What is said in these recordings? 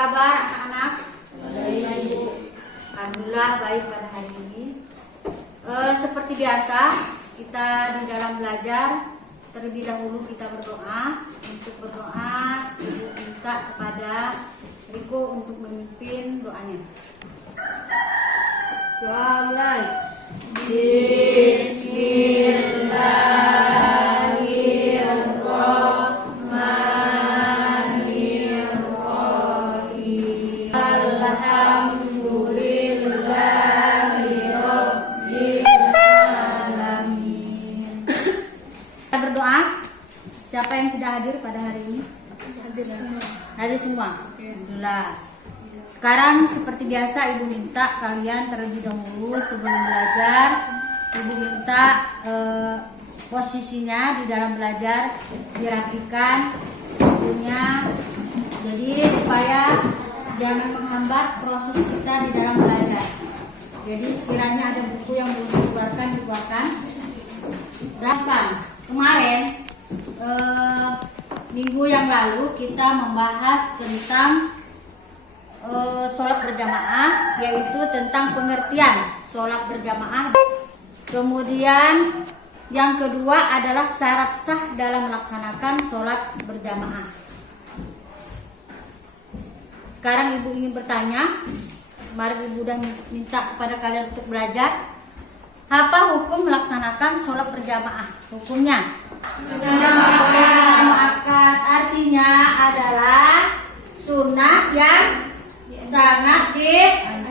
kabar anak-anak? Baik. Alhamdulillah baik pada hari ini. Seperti biasa, kita di dalam belajar terlebih dahulu kita berdoa. Untuk berdoa, Ibu minta kepada Riko untuk memimpin doanya. Doa mulai. Bismillahirrahmanirrahim. Alhamdulillahirobbilalamin. Kita berdoa. Siapa yang tidak hadir pada hari ini? Hadir semua. Alhamdulillah. Sekarang seperti biasa Ibu minta kalian terlebih dahulu sebelum belajar, Ibu minta posisinya di dalam belajar dirapikan bukunya, jadi supaya jangan menghambat proses kita di dalam belajar. Jadi sekiranya ada buku yang belum dikeluarkan. Dan kemarin minggu yang lalu kita membahas tentang sholat berjamaah, yaitu tentang pengertian sholat berjamaah. Kemudian yang kedua adalah syarat sah dalam melaksanakan sholat berjamaah. Sekarang Ibu ingin bertanya, kemarin Ibu sudah minta kepada kalian untuk belajar. Apa hukum melaksanakan sholat berjamaah? Hukumnya akad, artinya adalah sunnah yang sangat dianjurkan.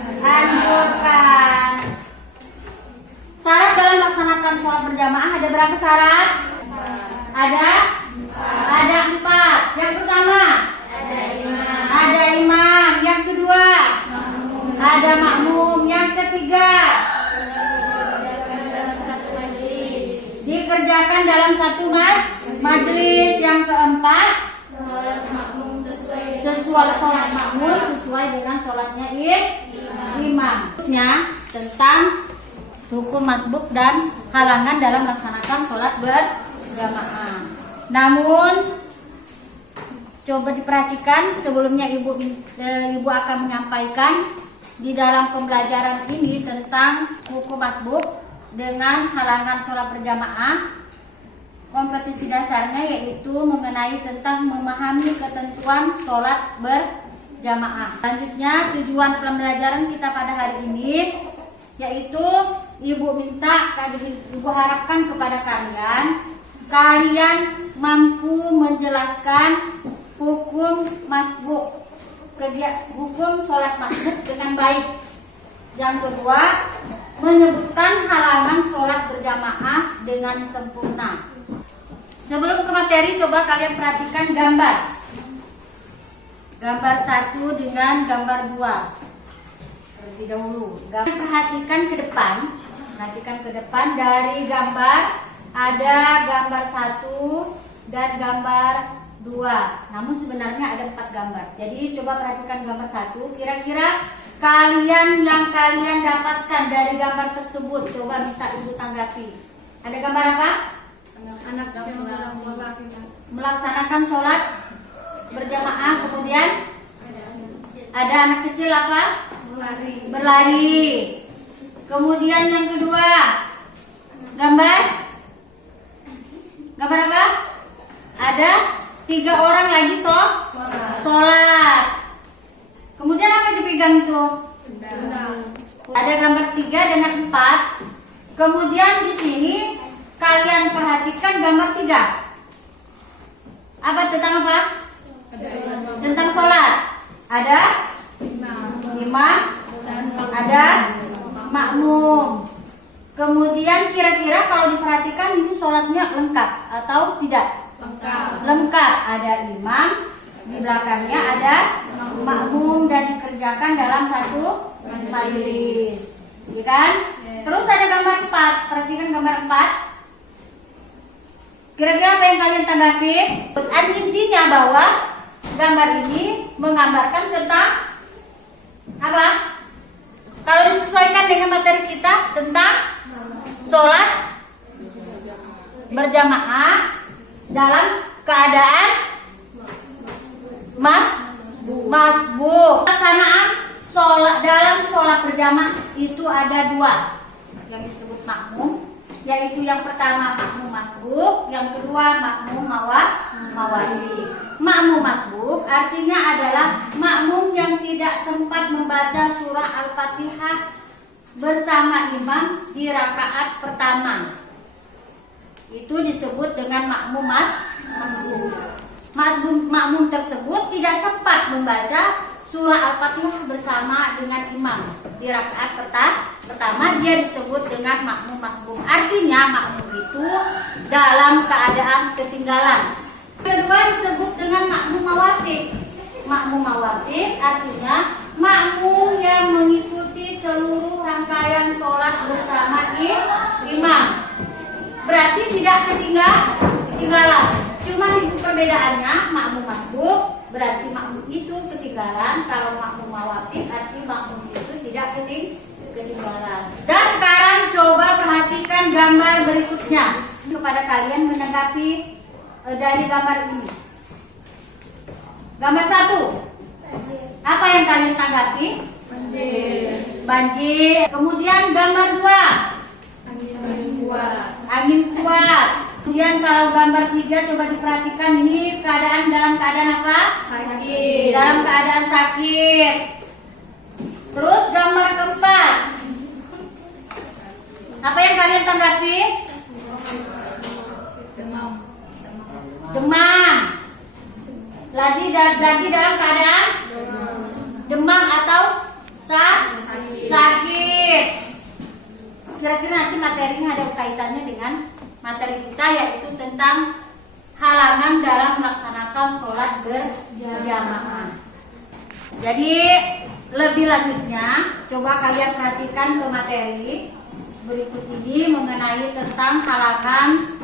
Syarat dalam melaksanakan sholat berjamaah ada berapa syarat? Ada 4. Yang pertama ada imam. Yang kedua ada makmum. Yang ketiga dikerjakan dalam satu majelis. Yang keempat sholat makmum sesuai dengan sholatnya imam. Tentang hukum masbuk dan halangan dalam melaksanakan sholat berjamaah. Namun coba diperhatikan, sebelumnya ibu akan menyampaikan di dalam pembelajaran ini tentang hukum masbuk dengan halangan sholat berjamaah. Kompetisi dasarnya yaitu mengenai tentang memahami ketentuan sholat berjamaah. Selanjutnya tujuan pembelajaran kita pada hari ini yaitu Ibu harapkan kepada kalian mampu menjelaskan hukum masbuk, hukum sholat masbuk dengan baik. Yang kedua, menyebutkan halangan sholat berjamaah dengan sempurna. Sebelum ke materi, coba kalian perhatikan gambar 1 dengan gambar 2 terlebih dahulu. Perhatikan ke depan dari gambar ada gambar 1 dan gambar 2. Namun sebenarnya ada 4 gambar. Jadi coba perhatikan gambar 1. Kira-kira kalian dapatkan dari gambar tersebut, coba minta Ibu tanggapi. Ada gambar apa? Anak yang melaksanakan sholat berjamaah. Kemudian ada anak kecil apa? Berlari. Kemudian yang kedua, gambar apa? Ada 3 orang lagi sholat. Kemudian apa dipegang itu? Ada gambar 3 dan 4. Kemudian di sini kalian perhatikan gambar 3. Apa tentang apa? Tentang sholat. Ada imam, ada makmum. Kemudian kira-kira kalau diperhatikan ini sholatnya lengkap atau tidak? Lengkap. Ada imam, di belakangnya ada makmum dan dikerjakan dalam satu majelis. Ya kan? Terus ada gambar 4. Perhatikan gambar 4. Kira-kira apa yang kalian tanggapi? Intinya bahwa gambar ini menggambarkan tentang apa? Kalau disesuaikan dengan materi kita tentang sholat berjamaah dalam keadaan masbuk. masbuk. Pelaksanaan dalam sholat berjamaah itu ada dua yang disebut makmum, yaitu yang pertama makmum masbuk, yang kedua makmum mawali. Makmum masbuk artinya adalah makmum yang tidak sempat membaca surah Al-Fatihah bersama imam di rakaat pertama. Itu disebut dengan makmum masbuk. Makmum tersebut tidak sempat membaca surah Al-Fatihah bersama dengan imam di rakaat pertama, dia disebut dengan makmum masbuk. Artinya makmum itu dalam keadaan ketinggalan. Kedua disebut dengan makmum mawafik. Makmum mawafik artinya makmum yang mengikuti seluruh rangkaian sholat bersama imam. Berarti tidak ketinggalan. Cuma itu perbedaannya. Makmum masbuk berarti makmum itu ketinggalan. Kalau makmum mawafik arti makmum itu tidak ketinggalan. Dan sekarang coba perhatikan gambar berikutnya. Kepada kalian menanggapi dari gambar ini. Gambar 1. Apa yang kalian tanggapi? Banjir. Kemudian gambar 2. Angin kuat. Kemudian kalau gambar 3 coba diperhatikan, ini dalam keadaan apa? Sakit. Dalam keadaan sakit. Terus gambar keempat. Apa yang kalian tanggapi? Demam. Lagi dalam keadaan demam atau sakit. Kira-kira nanti materinya ada kaitannya dengan materi kita, yaitu tentang halangan dalam melaksanakan sholat berjamaah. Jadi lebih lanjutnya coba kalian perhatikan ke materi berikut ini mengenai tentang halangan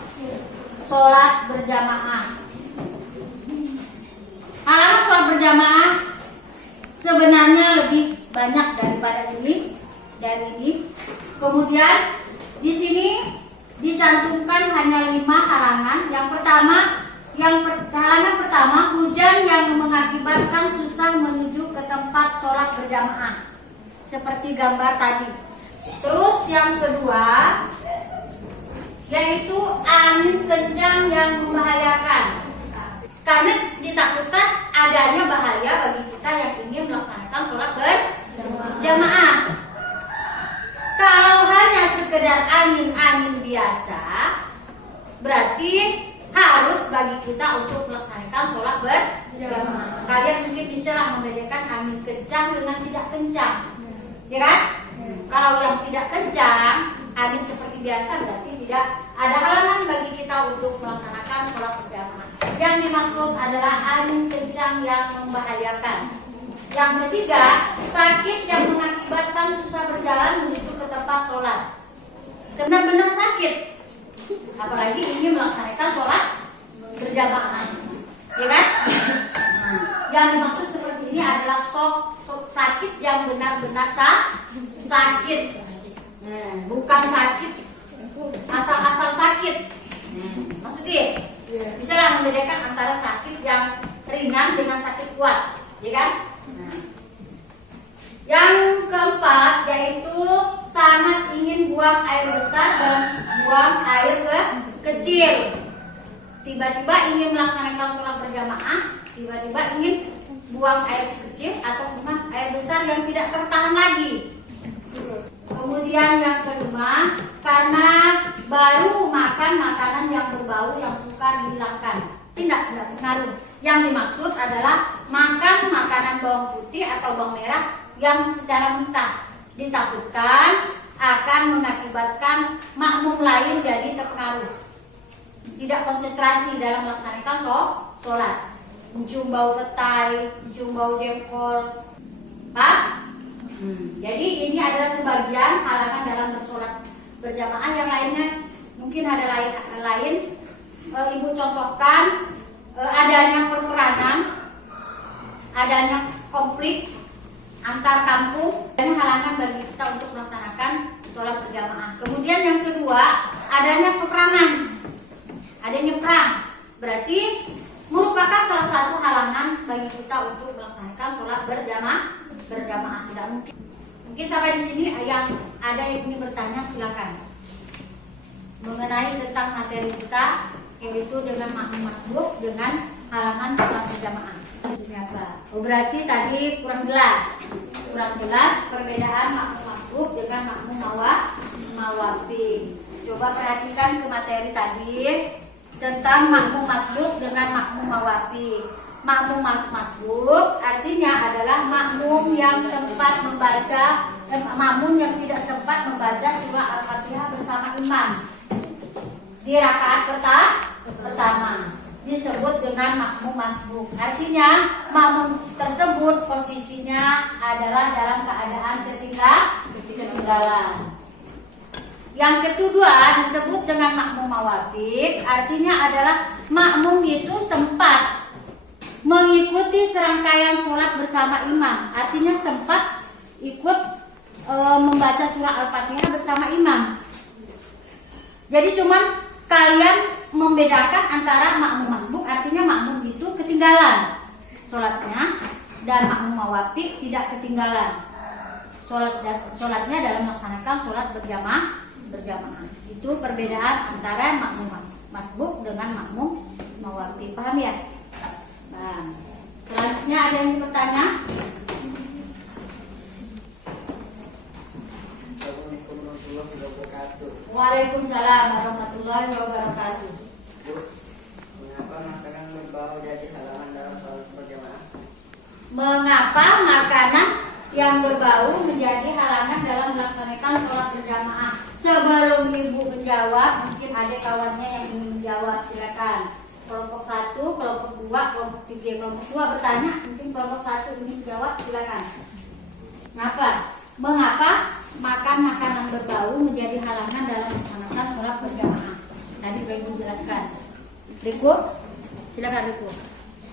sholat berjamaah. Halangan sholat berjamaah sebenarnya lebih banyak daripada ini. Kemudian di sini dicantumkan hanya 5 halangan. Halangan pertama, hujan yang mengakibatkan susah menuju ke tempat sholat berjamaah, seperti gambar tadi. Terus yang kedua, yaitu angin kencang yang membahayakan, karena ditakutkan adanya bahaya bagi kita yang ingin melaksanakan sholat berjamaah. Kalau hanya sekedar angin-angin biasa, berarti harus bagi kita untuk melaksanakan sholat berjamaah. Kalian mungkin bisa membedakan angin kencang dengan tidak kencang, ya kan? Kalau yang tidak kencang, angin seperti biasa, berarti tidak ada halangan bagi kita untuk melaksanakan sholat berjamaah. Yang dimaksud adalah angin kencang yang membahayakan. Yang ketiga, sakit yang mengakibatkan susah berjalan menuju ke tempat sholat. Benar-benar sakit, apalagi ini melaksanakan sholat berjamaah, ya kan? Yang dimaksud seperti ini adalah sakit yang benar-benar sakit, bukan sakit asal-asal sakit. Maksudnya bisa lah membedakan antara sakit yang ringan dengan sakit kuat, ya kan? Yang keempat, yaitu sangat ingin buang air besar dan buang air kecil. Tiba-tiba ingin melaksanakan sholat berjamaah, tiba-tiba ingin buang air kecil atau buang air besar yang tidak tertahan lagi. Kemudian yang kelima, karena baru makan makanan yang berbau yang sukar dihilangkan. Tidak pengaruh. Yang dimaksud adalah makan makanan bawang putih atau bawang merah yang secara mentah, ditakutkan akan mengakibatkan makmum lain jadi terpengaruh, tidak konsentrasi dalam melaksanakan sholat. Mencium bau petai, mencium bau jengkol, Pak? Jadi ini adalah sebagian halangan dalam bersolat berjamaah. Yang lainnya mungkin ada lain. Ibu contohkan adanya perperangan, adanya konflik antar kampung, dan halangan bagi kita untuk melaksanakan sholat berjamaah. Kemudian yang kedua, adanya peperangan, adanya perang, berarti merupakan merupakan salah satu halangan bagi kita untuk melaksanakan sholat berjamaah. Tidak mungkin. Mungkin sampai di sini yang ada yang ingin bertanya, silakan. Mengenai tentang materi kita, yaitu dengan makmum masbuk dengan halangan sholat berjamaah. Oh, berarti tadi kurang jelas perbedaan makmum masbuk dengan makmum mawati. Coba perhatikan ke materi tadi tentang makmum masbuk dengan makmum mawati. Makmum masbuk artinya adalah makmum yang sempat membaca, makmum yang tidak sempat membaca surah Al-Fatihah bersama imam di rakaat pertama, disebut dengan makmum masbuk. Artinya makmum tersebut posisinya adalah dalam keadaan ketinggalan. Yang kedua disebut dengan makmum mawati, artinya adalah makmum itu sempat mengikuti serangkaian sholat bersama imam, artinya sempat ikut membaca surah Al-Fatihah bersama imam. Jadi cuman kalian membedakan antara makmum masbuk, artinya makmum itu ketinggalan sholatnya, dan makmum mawati tidak ketinggalan sholatnya dalam melaksanakan sholat berjamaah. Itu perbedaan antara makmum masbuk dengan makmum mawati. Paham ya? Nah, selanjutnya ada yang bertanya? Assalamualaikum warahmatullahi wabarakatuh. Waalaikumsalam warahmatullahi wabarakatuh. Bu, mengapa makanan berbau jadi halangan dalam sholat berjamaah? Mengapa makanan yang berbau menjadi halangan dalam melaksanakan sholat berjamaah? Sebelum ibu menjawab, mungkin ada kawannya yang ingin menjawab, silakan. Kelompok 1, kelompok 2, kelompok 3. Kelompok 2 bertanya, mungkin kelompok 1 ingin menjawab, silakan. Mengapa makan makanan berbau menjadi halangan dalam melaksanakan sholat berjamaah? Tadi Ibu menjelaskan. Riko, silakan Riko.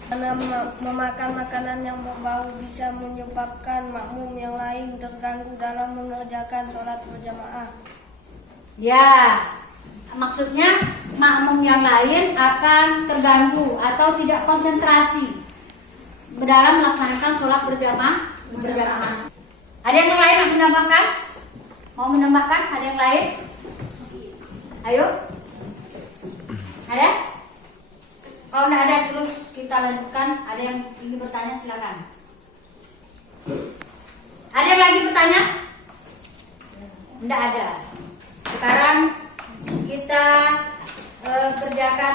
Karena memakan makanan yang berbau bisa menyebabkan makmum yang lain terganggu dalam mengerjakan sholat berjamaah. Ya, maksudnya makmum yang lain akan terganggu atau tidak konsentrasi dalam melaksanakan sholat berjamaah. Ada yang lain yang menambahkan? Mau menambahkan? Ada yang lain? Ayo. Ada? Kalau tidak ada, terus kita lanjutkan. Ada yang ingin bertanya, silakan. Ada yang lagi bertanya? Tidak ada. Sekarang kita kerjakan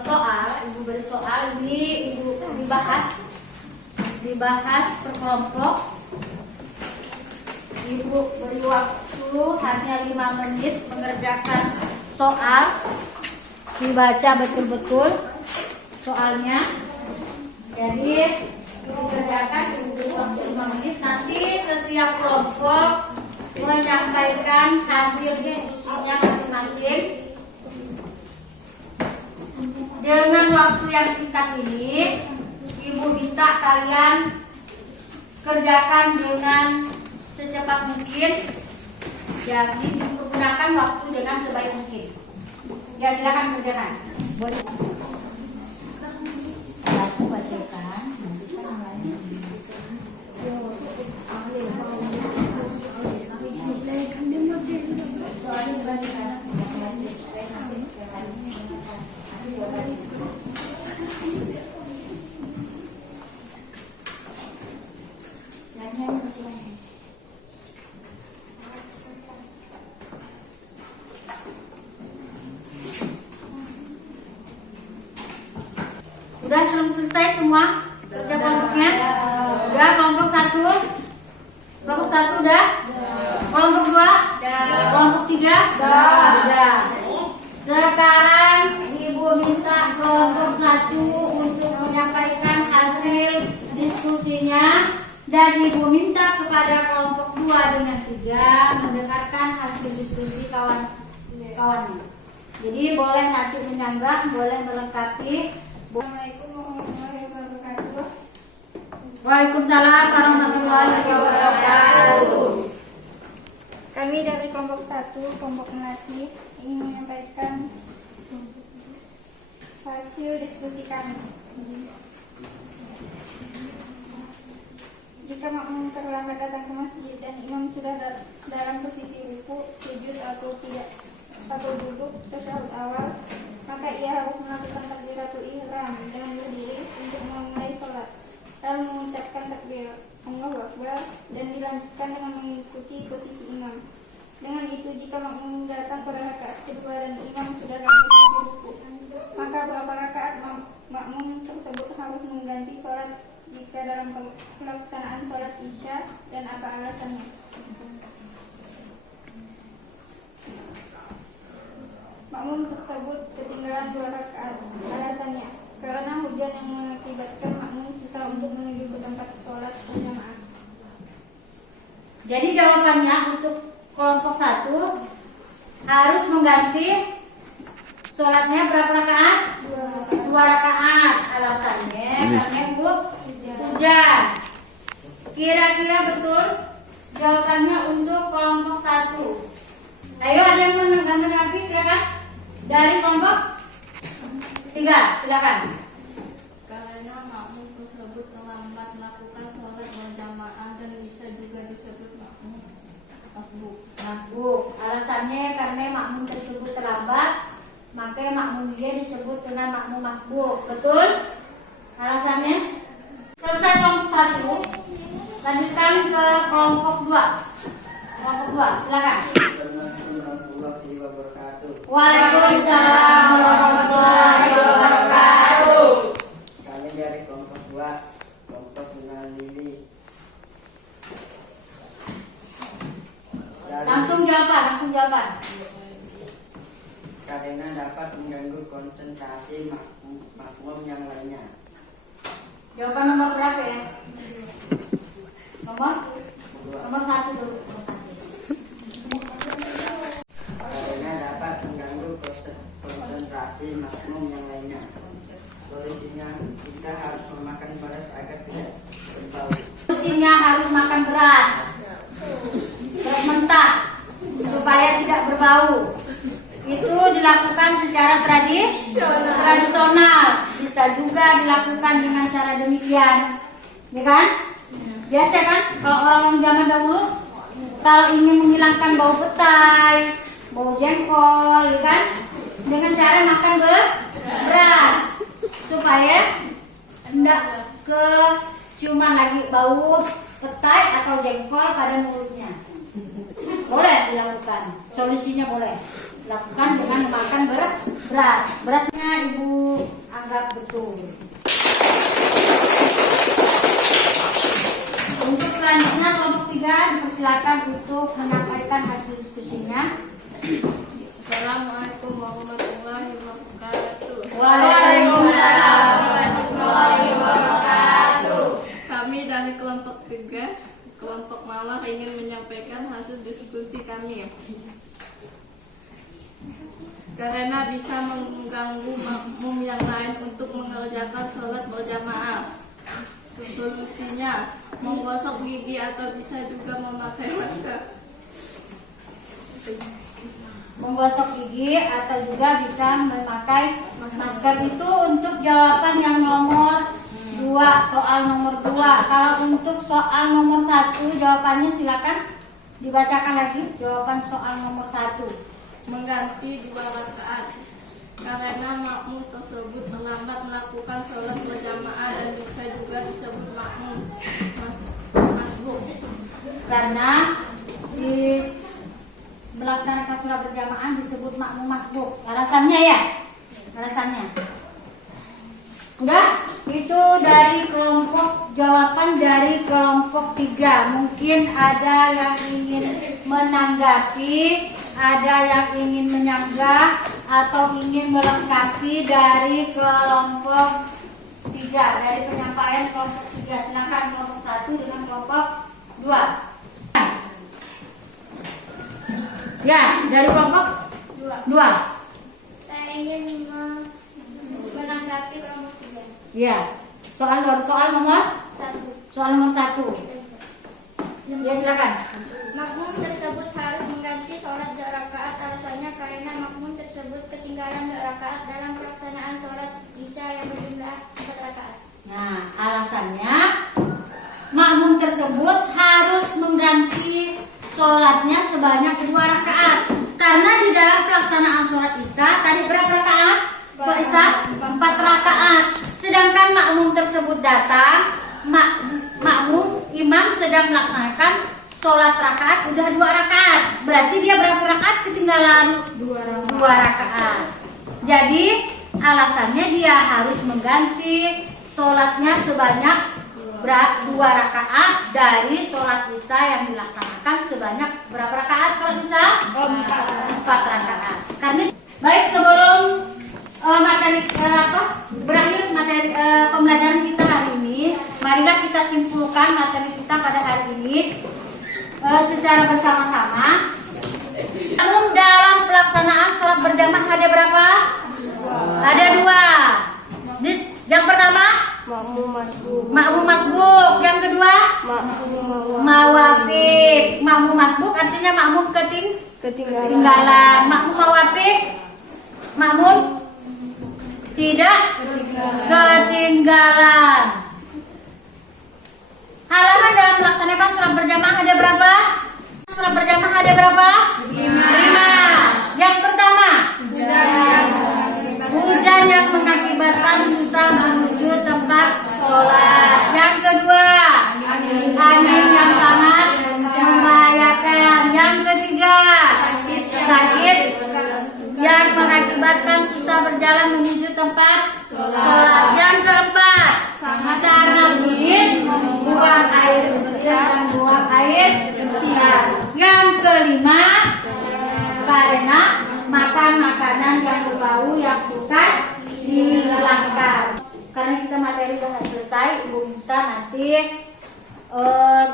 soal. Ibu beri soal ini, ibu dibahas per kelompok. Ibu beri waktu hanya 5 menit mengerjakan soal. Dibaca betul-betul soalnya. Jadi dikerjakan, ibu beri waktu 5 menit. Nanti setiap kelompok menyampaikan hasil diskusinya masing-masing. Dengan waktu yang singkat ini, ibu minta kalian kerjakan dengan secepat mungkin. Jadi menggunakan waktu dengan sebaik mungkin. Ya, silakan kerjakan. Boleh. Aku bacakan, nanti kita mulai. Udah selesai semua kerja kelompoknya? Udah. Kelompok 1? Kelompok 1 udah? Kelompok 2? Kelompok 3? Udah. Sekarang ibu minta kelompok 1 untuk menyampaikan hasil diskusinya, dan ibu minta kepada kelompok 2 dengan 3 mendengarkan hasil diskusi kawan-kawannya. Jadi boleh nanti menyanggah, boleh melengkapi. Assalamualaikum warahmatullahi wabarakatuh. Waalaikumsalam warahmatullahi wabarakatuh. Kami dari kelompok 1, kelompok melati, ingin menyampaikan Hasil diskusi kami. Jika makmum terlambat datang ke masjid dan imam sudah dalam posisi ruku, sujud atau tidak atau duduk tasyahud awal, maka ia harus melakukan takbiratul ihram dengan berdiri untuk memulai sholat, lalu mengucapkan takbir Allahu Akbar dan dilanjutkan dengan mengikuti posisi imam. Dengan itu, jika makmum datang pada rakaat kedua dan imam sudah dalam posisi ruku, maka berapa rakaat makmum tersebut harus mengganti sholat jika dalam pelaksanaan sholat isya dan apa alasannya. Makmum tersebut ketinggalan 2 rakaat. Alasannya karena hujan yang mengakibatkan makmum susah untuk menuju ke tempat sholat berjamaah. Jadi jawabannya untuk kelompok 1 harus mengganti sholatnya berapa rakaat? 2 rakaat. Alasannya karena hujan. Kira-kira betul jawabannya untuk kelompok 1. Ayo ada yang menanggapi, silakan. Dari kelompok 3, silakan. Karena makmum tersebut terlambat melakukan sholat berjamaah dan bisa juga disebut makmum masbuk. Alasannya karena makmum tersebut terlambat, maka makmum dia disebut dengan makmum masbuk. Betul? Alasannya? Selesai kelompok 1. Lanjutkan ke kelompok 2. Kelompok 2, silakan. Assalamualaikum warahmatullahi wabarakatuh. Waalaikumsalam warahmatullahi wabarakatuh. Kami dari kelompok 2, kelompok dengan Lili. Langsung jawaban. Karena dapat mengganggu konsentrasi makmum yang lainnya. Jawaban nomor berapa ya? Nomor 1 dulu. Karena dapat mengganggu konsentrasi makmum yang lainnya. Solusinya kita harus memakan beras agar tidak berbau. Solusinya harus makan beras mentah supaya tidak berbau. Itu dilakukan secara tradisional. Bisa juga dilakukan dengan cara demikian, ya kan? Biasa kan kalau orang zaman dahulu kalau ingin menghilangkan bau petai, bau jengkol, ya kan? Dengan cara makan beras supaya tidak keciuman lagi bau petai atau jengkol pada mulutnya. Boleh dilakukan. Solusinya boleh dilakukan dengan makan beras. Berasnya Ibu anggap betul. Untuk selanjutnya kelompok 3 dipersilakan untuk menyampaikan hasil diskusinya. Assalamualaikum warahmatullahi wabarakatuh. Waalaikumsalam warahmatullahi wabarakatuh. Kami dari kelompok 3, kelompok Mama ingin menyampaikan hasil diskusi kami. Karena bisa mengganggu makmum yang lain untuk mengerjakan sholat berjamaah. Solusinya menggosok gigi atau bisa juga memakai masker. Menggosok gigi atau juga bisa memakai masker. Itu untuk jawaban yang nomor 2, soal nomor 2. Kalau untuk soal nomor 1 jawabannya silakan dibacakan lagi. Jawaban soal nomor 1. Mengganti 2 rakaat. Karena makmum tersebut terlambat melakukan sholat berjamaah dan bisa juga disebut makmum masbuk. Karena di melaksanakan sholat berjamaah disebut makmum masbuk. Alasannya ya? Alasannya. Udah? Itu dari kelompok jawaban dari kelompok 3. Mungkin ada yang ingin menanggapi, ada yang ingin menyanggah atau ingin melengkapi dari kelompok 3, dari penyampaian kelompok 3. Silakan kelompok 1 dengan kelompok 2. Ya, dari kelompok 2. Saya ingin menanggapi kelompok 3. Ya. Soal nomor 1. Ya, silakan. Makmum tersebut harus mengganti sholat 2 rakaat. Alasannya karena makmum tersebut ketinggalan 2 rakaat dalam pelaksanaan sholat isya yang berjumlah 4 rakaat. Nah, alasannya makmum tersebut harus mengganti sholatnya sebanyak 2 rakaat. Karena di dalam pelaksanaan sholat isya tadi berapa rakaat? Sholat isya 4 rakaat. Sedangkan makmum tersebut datang, makmum imam sedang melaksanakan sholat rakaat udah 2 rakaat. Berarti dia berapa rakaat ketinggalan? 2 rakaat. Jadi alasannya dia harus mengganti sholatnya sebanyak 2 rakaat dari sholat isya yang dilaksanakan sebanyak berapa rakaat sholat isya? 4 rakaat. Karena baik, sebelum berakhir materi pembelajaran kita hari ini, marilah kita simpulkan materi kita pada hari ini secara bersama-sama. Namun dalam pelaksanaan sholat berjamaah ada berapa? Ada 2. Yang pertama makmum masbuk, yang kedua mawafik. Makmum masbuk artinya makmum ketinggalan. Makmum mawafik, makmum tidak ketinggalan. Halaman dalam melaksanakan sholat berjamaah ada berapa? Sholat berjamaah ada berapa? 5. Yang pertama, hujan yang mengakibatkan susah menuju tempat sholat. Yang kedua, angin yang sangat membahayakan. Yang ketiga, sakit yang mengakibatkan susah berjalan menuju tempat sholat. Yang keempat, sangat dingin, buang air besar dan buang air besar. Yang kelima, karena makan makanan yang berbau yang suka dihilangkan. Karena kita materi sudah selesai, Ibu minta nanti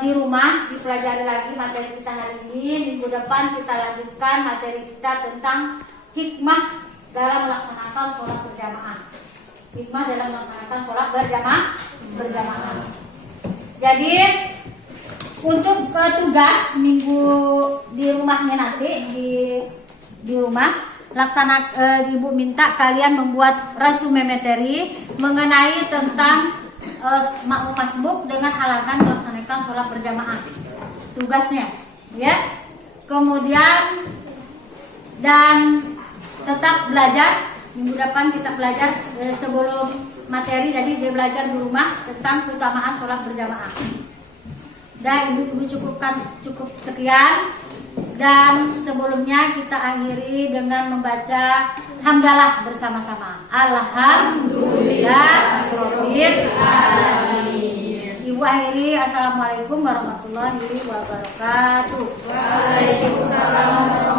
di rumah dipelajari lagi materi kita hari ini. Minggu depan kita lanjutkan materi kita tentang hikmah dalam melaksanakan sholat berjamaah. Hikmah dalam melaksanakan sholat berjamaah. Jadi untuk tugas minggu di rumahnya nanti di rumah Ibu minta kalian membuat resume materi mengenai tentang makmum masbuk dengan alasan melaksanakan sholat berjamaah. Tugasnya, ya. Kemudian dan tetap belajar. Minggu depan kita belajar sebelum materi tadi dia belajar di rumah tentang keutamaan sholat berjamaah. Dan Ibu cukup sekian. Dan sebelumnya kita akhiri dengan membaca hamdalah bersama-sama. Alhamdulillah rabbil alamin. Ibu akhiri, assalamualaikum warahmatullahi wabarakatuh. Waalaikumsalam.